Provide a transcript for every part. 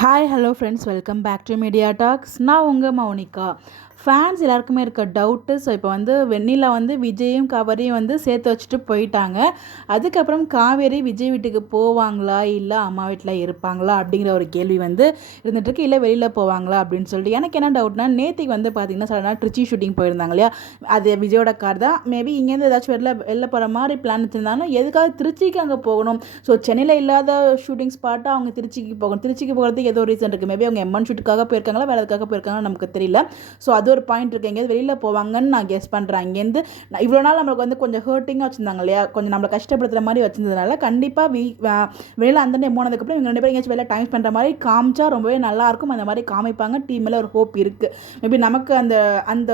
Hi hello friends, welcome back to Media Talks. நான் உங்கள் Mounika. Fans எல்லாருக்குமே இருக்க டவுட்டு. ஸோ இப்போ வந்து வெண்ணிலா வந்து விஜயும் காவேரியும் வந்து சேர்த்து வச்சுட்டு போயிட்டாங்க. அதுக்கப்புறம் காவேரி விஜய் வீட்டுக்கு போவாங்களா இல்லை அம்மா வீட்டில் இருப்பாங்களா அப்படிங்கிற ஒரு கேள்வி வந்து இருந்துகிட்ருக்கு. இல்லை வெளியில் போவாங்களா அப்படின்னு சொல்லிட்டு எனக்கு என்ன டவுட்னா, நேற்றுக்கு வந்து பார்த்திங்கன்னா சடனாக ட்ரிச்சி ஷூட்டிங் போயிருந்தாங்க இல்லையா? அது விஜயோட கார் தான். மேபி இங்கேருந்து ஏதாச்சும் வெளில போகிற மாதிரி பிளான் வச்சுருந்தாலும் எதுக்காக திருச்சிக்கு அங்கே போகணும்? ஸோ சென்னையில் இல்லாத ஷூட்டிங் ஸ்பாட்டாக அவங்க திருச்சிக்கு போகணும். திருச்சிக்கு போகிறதுக்கு ஏதோ ரீசன் இருக்குது. மேபி அவங்க எம்என் ஷூட்டுக்காக போயிருக்காங்களா, வேறு எதுக்காக போயிருக்காங்கன்னு நமக்கு தெரியல. ஸோ அது ஒரு பாயிண்ட் இருக்குது. எங்கேயாவது வெளியில் போவாங்கன்னு நான் கெஸ் பண்ணுறேன். இங்கேருந்து இவ்வளோ நாள் நம்மளுக்கு வந்து கொஞ்சம் ஹர்ட்டிங்காக வச்சுருந்தாங்க இல்லையா, கொஞ்சம் நம்மளை கஷ்டப்படுத்துகிற மாதிரி வச்சிருந்ததுனால கண்டிப்பாக வெளியில் அந்த டைம் போனதுக்கப்புறம் இவங்க 2 பேரும் எங்கேயாச்சும் வெளியில் டைம் பண்ணுற மாதிரி காமிச்சா ரொம்பவே நல்லாயிருக்கும். அந்த மாதிரி காமிப்பாங்க. டீம் மேலே ஒரு ஹோப் இருக்குது. மேபி நமக்கு அந்த அந்த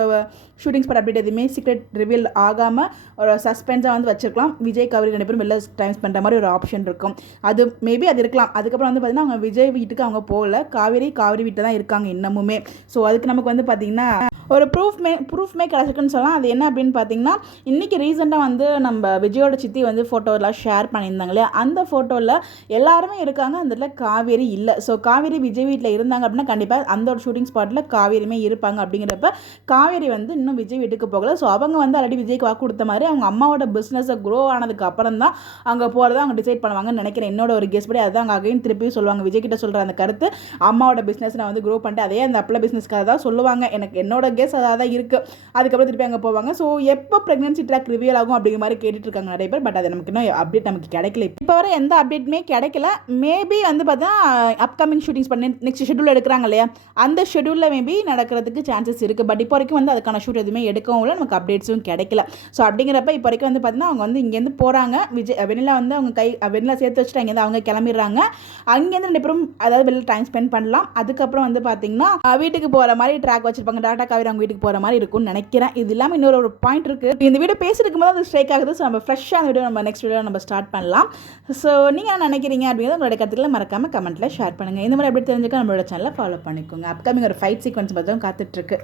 ஷூட்டிங் ஸ்பாட் அப்டேட் எதுவுமே சீக்ரெட் ரிவீல் ஆகாமல் ஒரு சஸ்பென்ஸாக வந்து வச்சுருக்கலாம். விஜய் காவேரி 2 பேரும் வெளில டைம் பண்ணுற மாதிரி ஒரு ஆப்ஷன் இருக்கும். அது மேபி அது இருக்கலாம். அதுக்கப்புறம் வந்து பார்த்திங்கன்னா அவங்க விஜய் வீட்டுக்கு அவங்க போகல, காவேரி வீட்டில் தான் இருக்காங்க இன்னமுமே. ஸோ அதுக்கு நமக்கு வந்து பார்த்திங்கன்னா ஒரு ப்ரூஃப்மே கிடச்சிருக்குன்னு சொல்லலாம். அது என்ன அப்படின்னு பார்த்தீங்கன்னா, இன்றைக்கி ரீசெண்டாக வந்து நம்ம விஜயோட சித்தி வந்து ஃபோட்டோலாம் ஷேர் பண்ணியிருந்தாங்க இல்லையா, அந்த ஃபோட்டோவில் எல்லாருமே இருக்காங்க, அந்த இடத்துல காவேரி இல்லை. ஸோ காவேரி விஜய் வீட்டில் இருந்தாங்க அப்படின்னா கண்டிப்பாக அந்த ஒரு ஷூட்டிங் ஸ்பாட்டில் காவேரியுமே இருப்பாங்க. அப்படிங்கிறப்ப காவேரி வந்து இன்னும் விஜய் வீட்டுக்கு போகலை. ஸோ அவங்க வந்து ஆல்ரெடி விஜய்க்கு வாக்கு கொடுத்த மாதிரி அவங்க அம்மாவோட பிஸ்னஸை க்ரோ ஆனதுக்கு அப்புறம் தான் அங்கே போகிறத அவங்க டிசைட் பண்ணுவாங்கன்னு நினைக்கிறேன். என்னோட ஒரு கெஸ் படி அதுதான். அங்கே அகைன் திருப்பியும் சொல்லுவாங்க, விஜய் கிட்ட சொல்கிற அந்த கருத்து, அம்மாவோட பிஸ்னஸ் நான் வந்து க்ரோ பண்ணிட்டு அதே அந்த அப்பள பிஸ்னஸ்க்காக தான் சொல்லுவாங்க. என்னோட கெஸ் அதாக தான் இருக்குது. அதுக்கப்புறம் திருப்பி அங்கே போவாங்க. ஸோ எப்போ ப்ரெக்னன்சி ட்ராக் ரிவீல் ஆகும் அப்படிங்கிற மாதிரி கேட்டுட்ருக்காங்க நிறைய பேர். பட் அது நமக்கு இன்னும் அப்டேட் நமக்கு கிடைக்கல. இப்போ வர எந்த அப்டேட்டுமே கிடைக்கல. மேபி வந்து பார்த்தா அப்கமிங் ஷூட்டிங்ஸ் பண்ணி நெக்ஸ்ட் ஷெட்யூல் எடுக்கிறாங்க இல்லையா, அந்த ஷெட்யூலில் மேபி நடக்கிறதுக்கு சான்சஸ் இருக்குது. பட் இப்போ வரைக்கும் வந்து அதுக்கான ஷூட் எதுவுமே எடுக்கவும் இல்லை, நமக்கு அப்டேட்ஸும் கிடைக்கல. ஸோ அப்படிங்கிறப்ப இப்போ வரைக்கும் வந்து பார்த்தீங்கன்னா அவங்க வந்து இங்கேருந்து போகிறாங்க. வெண்ணிலா வந்து அவங்க வெண்ணிலா சேர்த்து வச்சுட்டு அங்கேருந்து அவங்க கிளம்பிடுறாங்க. அங்கேருந்து 2 பேரும் அதாவது வெளியில் டைம் ஸ்பெண்ட் பண்ணலாம். அதுக்கப்புறம் வந்து பார்த்தீங்கன்னா வீட்டுக்கு போகிற மாதிரி ட்ராக் வச்சிருப்பாங்க. டாடா காவேரி அவங்க வீட்டுக்கு போகிற மாதிரி இருக்கும்னு நினைக்கிறேன். இது இல்லாமல் இன்னொரு ஒரு பாயிண்ட் இருக்குது. இந்த வீடியோ பேசிருக்கும் போது அது ஸ்ட்ரைக் ஆகுது. ஸோ நம்ம ஃப்ரெஷ்ஷாக அந்த வீடியோ நம்ம நெக்ஸ்ட் வீடியோ நம்ம ஸ்டார்ட் பண்ணலாம். ஸோ நீங்கள் என்ன நினைக்கிறீங்க அப்படிங்கிறத உங்களோட கருத்துக்களை மறக்காமல் கமெண்ட்டில் ஷேர் பண்ணுங்கள். இந்த மாதிரி எப்படி தெரிஞ்சுக்க நம்மளோட சேனலை ஃபாலோ பண்ணிக்கோங்க. அப்கமிங் ஒரு ஃபைட் சீக்வன்ஸ் பார்த்தும் காத்துட்ருக்கு.